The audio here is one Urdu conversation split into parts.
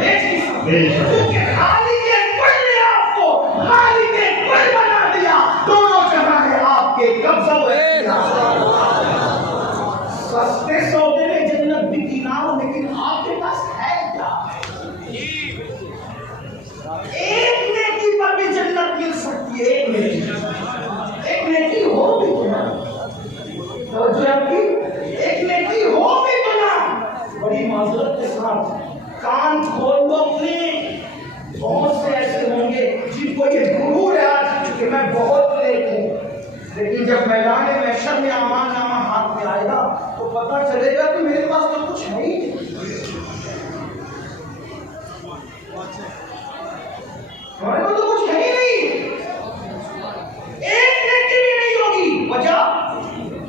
بیچ نہیں سکتے، کیونکہ خالق کل نے آپ کو خالق کل بنا دیا، دونوں جگہ ہے آپ کے قبضہ و اختیار۔ سستے سودے میں جنت بکی نہ ہو، لیکن آپ کے پاس ہے کیا؟ ایک نیکی پر بھی جنت مل سکتی ہے، ایک نیکی ہو بھی تو نا، توجہ آپ کی، ایک نیکی ہو بھی تو نا۔ بڑی معذرت کے ساتھ کان کھول دو اپنے، بہت سے ایسے ہوں گے جن کو یہ غرور ہے آج کہ میں بہت نیک ہوں، لیکن جب میدان محشر میں اعمال نامہ ہاتھ میں آئے گا تو پتہ چلے گا کہ میرے پاس تو کچھ ہے ہی نہیں، ہمارے پاس تو کچھ ہے ہی نہیں، ایک نیکی بھی نہیں ہوگی۔ وجہ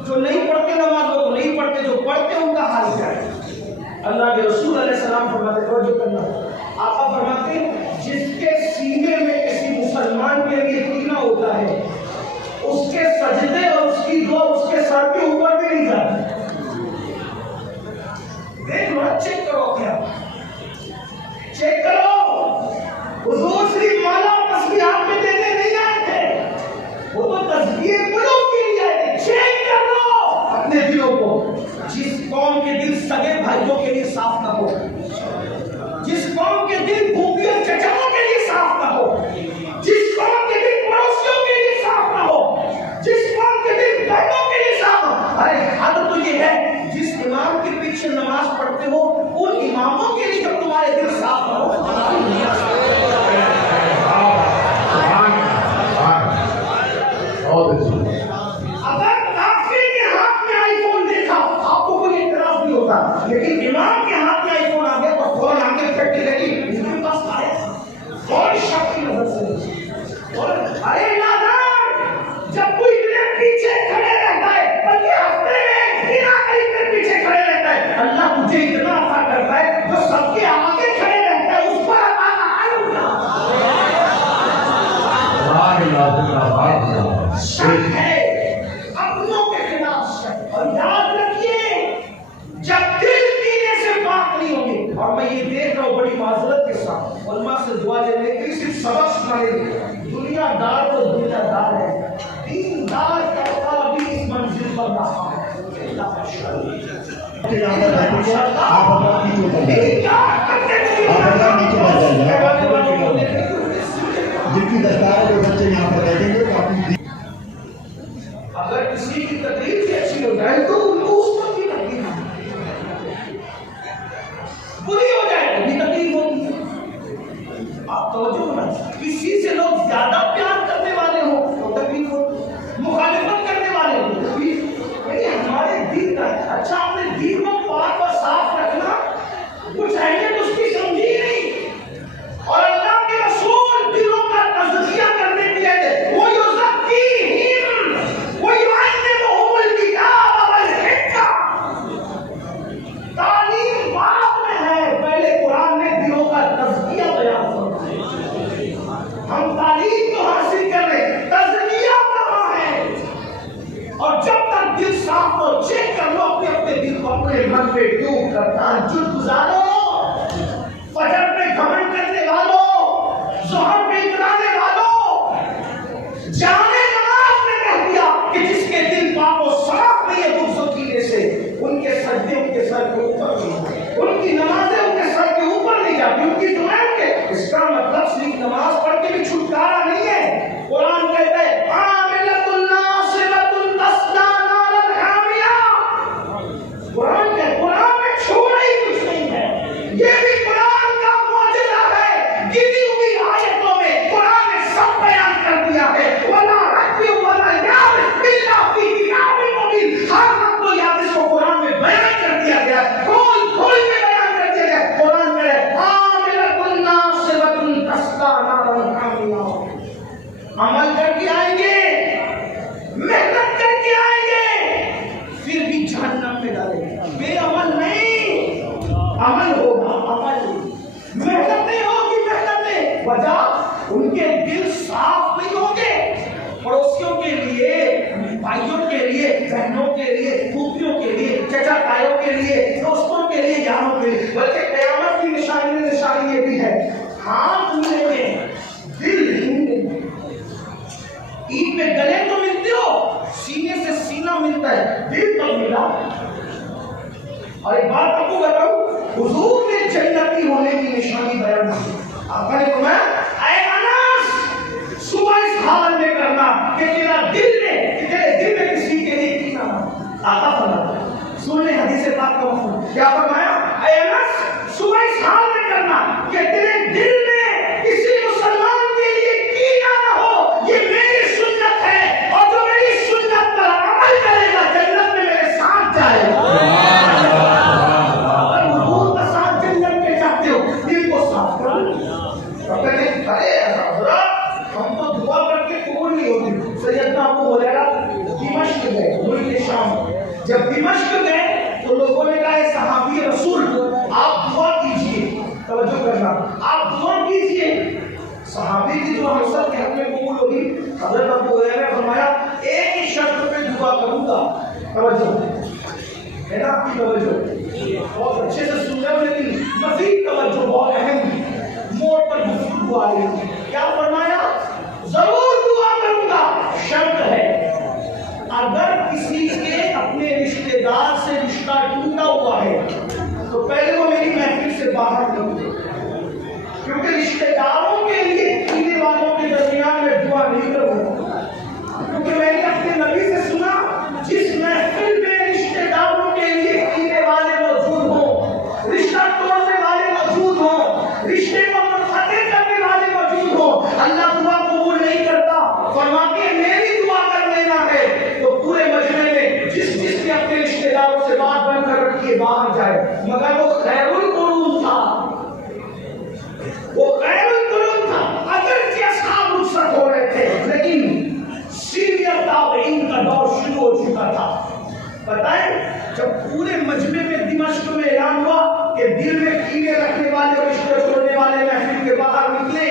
جو نہیں پڑھتے نماز وہ نہیں پڑھتے، جو پڑھتے ان کا حال کیا ہے؟ اللہ کے رسول علیہ السلام فرماتے، توجہ کرنا، آقا فرماتے جس کے سینے میں کسی مسلمان کے لیے کتنا ہوتا ہے، اس کے سجدے اور اس کی دعا اس کے سر کے اوپر بھی نہیں جاتی۔ دیکھ لو، چیک کرو، کیا چیک کرو، حضور صرف مالا اور تسبیحات میں دینے نہیں آئے تھے، وہ تو تسبیح قلوب کے لیے آئے تھے۔ چیک کر لو اپنے دلوں کو، جس قوم کے دل سگے بھائیوں کے لیے صاف نہ ہو، جس قوم کے دل پھوپھیوں چچاؤں کے لیے صاف نہ ہو، جس قوم کے دل پڑوسیوں کے لیے صاف نہ ہو، جس قوم کے دل بہنوں کے لیے صاف نہ، ارے حد تو یہ ہے جس امام کے پیچھے نماز پڑھتے ہو ان اماموں کے لیے جب تمہارے دل صاف نہ ہو۔ اگر کافر کے ہاتھ میں آئی فون دیکھا آپ کو کوئی اعتراض نہیں ہوتا، لیکن امام کے ہاتھ میں آئی فون آ گیا تو فوراً آنکھیں پھٹنے لگی، اس کے پاس آیا فوراً شک کی نظر سے، ارے نادان، جب کوئی میرے پیچھے کھڑے رہتا ہے بلکہ ہفتے میں ایک دن آ کر میرے پیچھے کھڑے رہتا ہے، اللہ تجھے اتنا عطا کرتا ہے جو سب کے آگے کھڑے رہتا ہے، اس پر عطا کا حال ہوگا۔ شک ہے اپنوں کے خلاف شک، اور یاد رکھیے جب دل کینے سے پاک نہیں ہوں گے، اور میں یہ دیکھ رہا ہوں بڑی معذرت کے ساتھ علماء سے دعا لینے کے لیے صرف سبق سنانے کے، دنیا دار تو دنیا دار ہے، دین دار کا بھی اس منزل پر رہا ہے۔ جن کی دستار کے بچے یہاں پر بیٹھیں گے تو اپنی اگر کسی کی تکلیف ایسی ہو جائے تو ان کو اس پر بھی تکلیف بری ہو جائے تو بھی تکلیف ہوگی۔ آپ توجہ کرنا، کسی سے لوگ زیادہ پیار کرنے والے ہوں تو تکلیف ہوگی، مخالفت کرنے والے ہوں تو بھی ہمارے دین کا اچھا اپنے دین کو پاک اور صاف رکھنا کچھ اہمیت اس کی سمجھی نہیں، اور اللہ کے رسول دلوں کا تزکیہ کرنے کے لیے وہ یزکیہم ویعلمہم الکتاب والحکمہ، تعلیم بعد میں ہے، پہلے قرآن نے دلوں کا تزکیہ بیان کرنا، ہم تعلیم تو حاصل کر رہے، تزکیہ کہاں ہے؟ اور جب تک دل صاف ہو چیک کر لو اپنے اپنے دل کو، اپنے من پہ ڈوب کر تہجد گزارو، فجر پہ گھمنڈ کرنے والوں، ظہر پہ اترانے والوں، جامع نماز میں کہہ دیا کہ جس کے دل پاک و صاف نہیں ہے بغض و کینے سے، ان کے سجدے ان کے سر کے اوپر نہیں جاتے، ان کی نمازیں ان کے سر کے اوپر نہیں جاتی، ان کی دعائیں ان کے، اس کا مطلب صرف نماز پڑھ کے بھی چھٹکارا نہیں ہے۔ قرآن کہتا ہے عاملۃ ناصبۃ تصلیٰ نارا حامیہ، قرآن کہ قرآن میں چھوڑا ہی کچھ نہیں ہے، یہ بھی قرآن کا معجزہ ہے، گنی ہوئی آیتوں میں قرآن نے سب بیان کر دیا ہے، وَلَا رَتْبٍ وَلَا يَابِسٍ إِلَّا فِي كِتَابٍ مُبِينٍ، ہر رتب و یابس کو قرآن میں بیان کر دیا گیا ہے، کھول کھول کے بیان کر دیا گیا ہے۔ قرآن میں عاملۃ ناصبۃ تصلیٰ نارا حامیہ، عمل کر کے آئیں گے، محنت کر کے آئیں گے، پھر بھی جہنم میں ڈالیں گے، بے عمل نہیں، عمل ہوگا، عمل محنتیں ہوگی، محنتیں، وجہ ان کے دل صاف نہیں ہوں گے، پڑوسیوں کے لیے، بھائیوں کے لیے، بہنوں کے لیے، پھوپھیوں کے لیے، چچا تایوں کے لیے، دوستوں کے لیے، یاروں کے لیے، بلکہ قیامت کی نشانی یہ دیتی ہے، ہاتھ ملے گے دل نہیں ملے گے۔ عید میں گلے تو ملتے ہو، سینے سے سینہ ملتا ہے، دل تو ملا۔ اور ایک بات آپ کو بتاؤں، حضور نے جنتی ہونے کی نشانی بیان کی۔ آپ نے فرمایا اے انس صبح اس حال میں کرنا کہ تیرے دل میں کسی کے لیے کینہ نہ ہو۔ آقا فرماتا ہے، سنیں حدیث پاک کا مفہوم کیا فرمایا، اے انس صبح اس حال میں کرنا کہ تیرے دل میں کسی مسلمان کے لیے کینہ نہ ہو، یہ میری سنت ہے، اور جو میری سنت پر عمل کرے گا جنت میں میرے ساتھ جائے گا۔ اگر حضور کا ساتھ جنت میں چاہتے ہو دل کو صاف کرو۔ ہم تو دعا کر کے قبول نہیں ہوتی۔ سیدنا ابو ہریرہ دمشق گئے، ملک شام، جب دمشق گئے تو لوگوں نے کہا اے صحابی رسول آپ دعا کیجئے، توجہ کرنا، آپ دعا کیجئے۔ صحابی کی دعا ہم سب کے حق میں قبول ہوگی۔ حضرت ابو ہریرہ نے فرمایا ایک ہی شرط پہ دعا کروں گا، توجہ ہے نا آپ کی توجہ، بہت اچھے سے سن رہے ہو لیکن مزید توجہ، بہت اہم موڑ پر گفتگو آ رہی ہے۔ کیا فرمایا، ضرور دعا کروں گا، شرط ہے اگر کسی کے اپنے رشتہ دار سے رشتہ ٹوٹا ہوا ہے تو پہلے وہ میری محفل سے باہر کر دے، کیونکہ رشتہ داروں کے لیے کینے والوں کے درمیان میں دعا نہیں کروں گا، کیونکہ میں نے اپنے نبی سے سنا جس محفل میں رشتہ داروں کے لیے کینے والے موجود ہوں، رشتہ توڑنے والے موجود ہوں، رشتے کو منقطع کرنے والے موجود ہوں، اللہ دعا قبول نہیں کرتا۔ فرماتے ہیں میری دعا کر لینا ہے تو پورے مجمع میں جس نے اپنے رشتہ داروں سے بات بند کر رکھی ہے باہر جائے، مگر وہ خیر القرون تھا، وہ خیر القرون تھا، اگرچہ اصحاب رخصت ہو رہے تھے لیکن سینئر تابعین کا دور شروع ہو چکا تھا۔ بتائیں جب پورے مجمع میں دمشق میں اعلان ہوا کہ دل میں کینے رکھنے والے اور رشتے توڑنے والے محفل کے باہر نکلے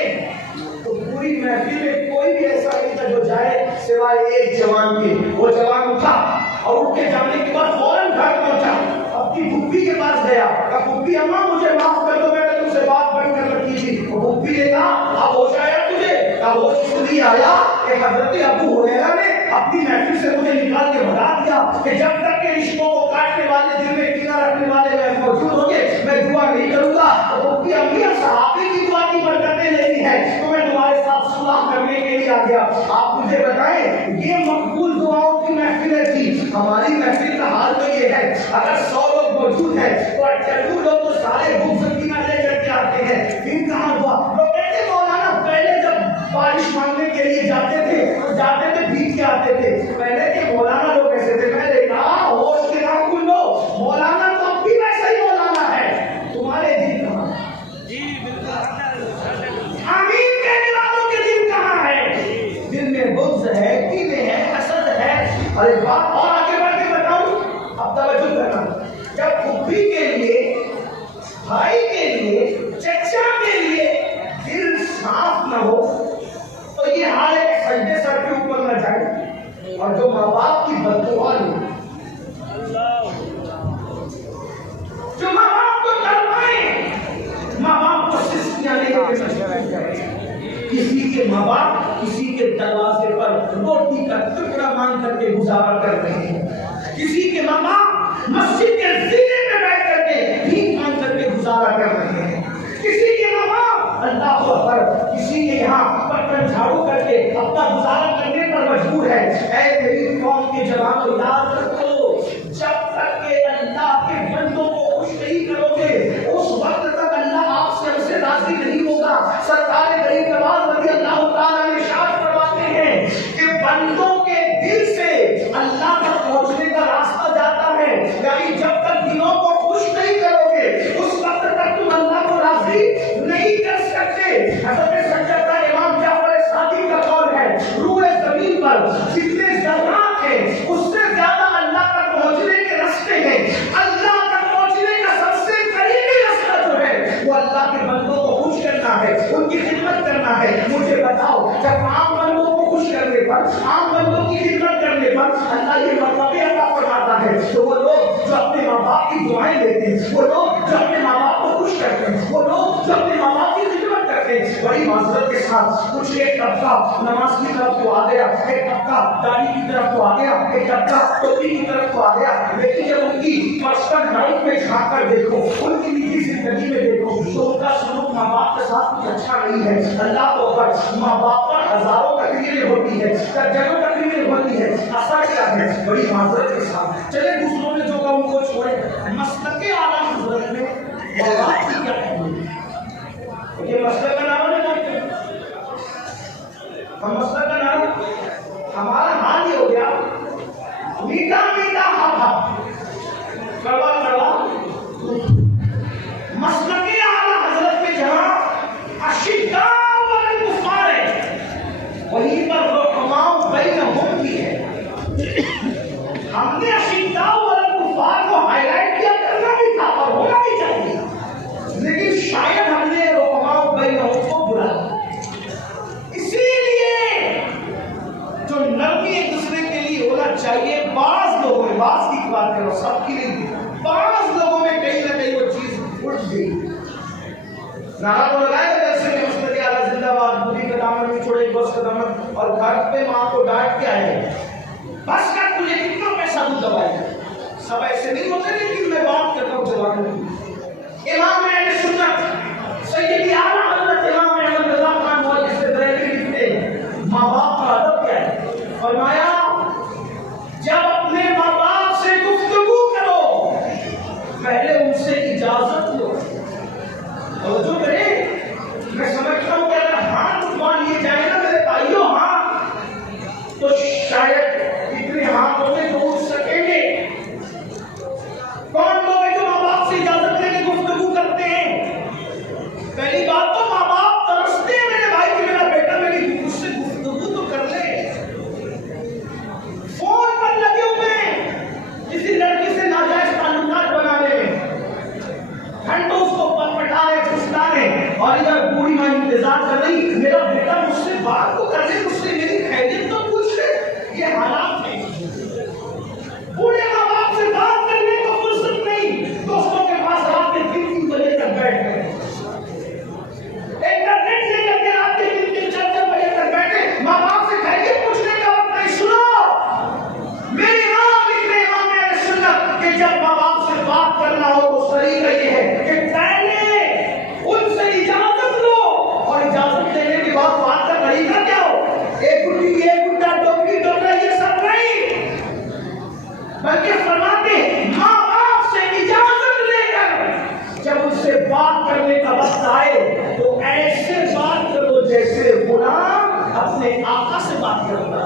تو پوری محفل میں کوئی بھی ایسا نہیں تھا جو جائے سوائے ایک جوان کے۔ وہ جوان اٹھا اور اٹھ کے جانے کے بعد فوراً گھر پہنچا، اپنی پھپھی کے پاس گیا، کہا پھپھی اماں مجھے معاف کر دو، میں نے تم سے بات بند کر رکھی تھی۔ وہ پھپھی نے کہا اب ہوش آیا تجھے؟ کہا ہوش اس لیے آیا کہ حضرت ابو ہریرہ نے اپنی محفل سے مجھے نکال کے بھگا دیا کہ جب تک کہ رشتوں کو کاٹنے والے دل میں کینہ رکھنے والے میں موجود ہوں گے میں دعا نہیں کروں گا۔ وہ کہ امی صحابی کی دعا کی برکتیں لینی ہے تو میں تمہارے ساتھ صلح کرنے کے لیے آ گیا۔ آپ مجھے بتائیں یہ مقبول دعاؤں کی محفلیں تھی، ہماری محفل کا حال تو یہ ہے اگر 100 لوگ موجود ہیں تو 98 لوگ تو سارے بھوک سکینہ لے کر کے آتے ہیں، پھر کہاں دعا؟ لوگ کہتے مولانا پہلے جب بارش مانگنے کے لیے جاتے تھے بھیگ کے آتے تھے، پہلے کے مولانا لوگ ایسے تھے۔ میں نے کہا ہوش کے نام کھل لو، مولانا تو اب بھی ویسا ہی مولانا ہے، تمہارے دل کہاں ہے؟ آمین کہنے والوں کے دل کہاں ہے؟ دل میں بغض ہے، کینے ہے، حسد ہے۔ اور ایک بات اور آگے بڑھ کے بتاؤں، اب توجہ کرنا، جب پھپھی کے لیے، بھائی کے لیے، چچا کے لیے دل صاف نہ ہو تو یہ حال ہے کہ سجدے سر کے اوپر نہ جائے اور جو ماں باپ کی بددعا لے، جو ماں باپ کو تڑپائیں، ماں باپ کو سسکیاں لے کے مشورہ کریں، کسی کے ماں باپ کسی کے دروازے پر روٹی کا ٹکڑا مانگ کر کے گزارا کر رہے ہیں، کسی کے ماں باپ مسجد کے زینے پہ بیٹھ کر کے بھیک مانگ کر کے گزارا کر رہے ہیں، کسی کے ماں باپ اللہ اکبر کسی کے یہاں برتن جھاڑو کر کے اپنا گزارا کرنے پر مجبور ہے۔ اے میری قوم کے جوانوں یاد رکھو، جب تک کہ اللہ کے بندوں کو خوش نہیں کرو گے اس وقت تک اللہ آپ سے ہم سے راضی نہیں ہوگا۔ سرکار غریب نواز رضی اللہ تعالیٰ نے ارشاد فرماتے ہیں کہ بندوں کے دل سے اللہ تک پہنچنے کا راستہ جاتا ہے، یعنی جب تک دلوں کو خوش نہیں کرو گے اس وقت تک تم اللہ کو راضی نہیں کر سکتے۔ حضرت سجدہ امام جعفر صادق کا قول ہے، روح زمین پر جتنے ذرات ہیں اس سے زیادہ اللہ تک پہنچنے کے راستے ہیں، اللہ تک پہنچنے کا سب سے قریبی راستہ جو ہے وہ اللہ کے بندوں کو خوش کرنا ہے، ان کی خدمت کرنا ہے۔ مجھے بتاؤ جب عام بندوں کو خوش کرنے پر، عام بندوں کی خدمت کرنے پر اللہ یہ مرتبہ عطا فرماتا ہے تو وہ لوگ جو اپنے ماں باپ کی دعائیں لیتے ہیں، وہ لوگ جو اپنے ماں باپ کو خوش کرتے ہیں، وہ لوگ جو اپنے ماں باپ بڑی معذرت کے ساتھ کچھ ایک طبقہ نماز کی طرف تو آ گیا، ایک طبقہ داڑھی کی طرف تو آ گیا، ایک طبقہ ٹوپی کی طرف تو آ گیا، لیکن جب ان کی پرسنل لائف میں جھانک کر دیکھو، ان کی نجی زندگی میں دیکھو تو ان کا سلوک ماں باپ کے ساتھ کچھ اچھا نہیں ہے۔ اللہ کو اکبر، ماں باپ پر ہزاروں تقریریں ہوتی ہے، درجنوں تقریریں ہوتی ہے، اثر کیا ہے؟ بڑی معذرت کے ساتھ چلے دوسروں نے جو کہا ان کو چھوڑے، مسلک اعلیٰ حضرت میں ماں باپ کی کیا اہمیت ہے؟ یہ مسلک کا نام ہے، ہم مسلک کا نام، ہمارا حال یہ ہو گیا میٹھا میٹھا ہا کڑوا کڑوا۔ مسلک اعلیٰ حضرت میں جہاں اشداء والکفار ہے، وہیں پر رحماء بینہم بھی ہے۔ ہم نے اشداء والکفار کو ہائی لائٹ کیا، کرنا بھی تھا اور ہونا بھی چاہیے، لیکن شاید ہم نے رحماء بینہم کو برا اسی لیے جو نرمی ایک دوسرے کے لیے ہونا چاہیے، بعض لوگوں میں، بعض کی بات کرو سب کی نہیں، بعض لوگوں میں کہیں نہ کہیں وہ چیز اٹھ گئی۔ نعرہ تو لگائے گا جیسے کہ مسلک اعلیٰ زندہ باد، بدھی کا دامن نہیں چھوڑے بس کا دامن، اور گھر پہ ماں کو ڈانٹ کے آئے بس کر تجھے کتنا پیسہ دوں دبائے۔ سب ایسے نہیں ہوتے، لیکن میں بات کرتا ہوں جوانوں کی۔ امام اہل سنت سیدی اعلیٰ حضرت امام احمد رضا خان مولوی سے بریلوی لکھتے ہیں ماں باپ کا ادب کیا ہے؟ فرمایا جب اپنے ماں باپ سے گفتگو کرو پہلے ان سے اجازت لو۔ اور جو کرے میں سمجھتا ہوں کہ اگر ہاتھ مان لیے جائے نا میرے بھائیوں ہاں، تو شاید اتنے ہاتھ ہوتے تو اٹھ سکیں گے۔ کون لوگ ہیں جو ماں باپ سے اجازت لے کے گفتگو کرتے ہیں؟ پہلی بات تو ماں باپ ترستے ہیں میرے بھائی کہ میرا بیٹا میری مجھ سے گفتگو تو کر لے۔ فون پر لگے ہوئے ہیں کسی لڑکی سے ناجائز تعلقات بنانے میں، گھنٹوں اس کو پٹپٹانے پھسلانے، اور ادھر بوڑھی ماں انتظار کر رہی میرا بیٹا مجھ سے بات تو کر لے، مجھ سے میری خیریت تو پوچھ لے۔ یہ حالات ہیں، بوڑھے ماں باپ سے بات کرنے کو فرصت نہیں، دوستوں کے پاس رات کے 3 بجے تک بیٹھ گئے، انٹرنیٹ سے کر کے رات کے 3-4 بجے تک بیٹھے، ماں باپ سے خیریت پوچھنے کا وقت نہیں۔ سنو میری امام لکھ رہے امام اہل سنت کہ جب ماں باپ سے بات کرنا ہو تو طریقہ یہ ہے کہ پہلے ان سے اجازت لو، اور اجازت لینے کے بعد بات کا طریقہ کیا ہو؟ ایک گٹی ایک گٹا ٹوکری ٹوکرا یہ سب نہیں، بلکہ فرماتے ماں باپ سے اجازت لے کر جب ان سے بات کرنے کا وقت آئے تو ایسے بات کرو جیسے غلام اپنے آقا سے بات کرتا۔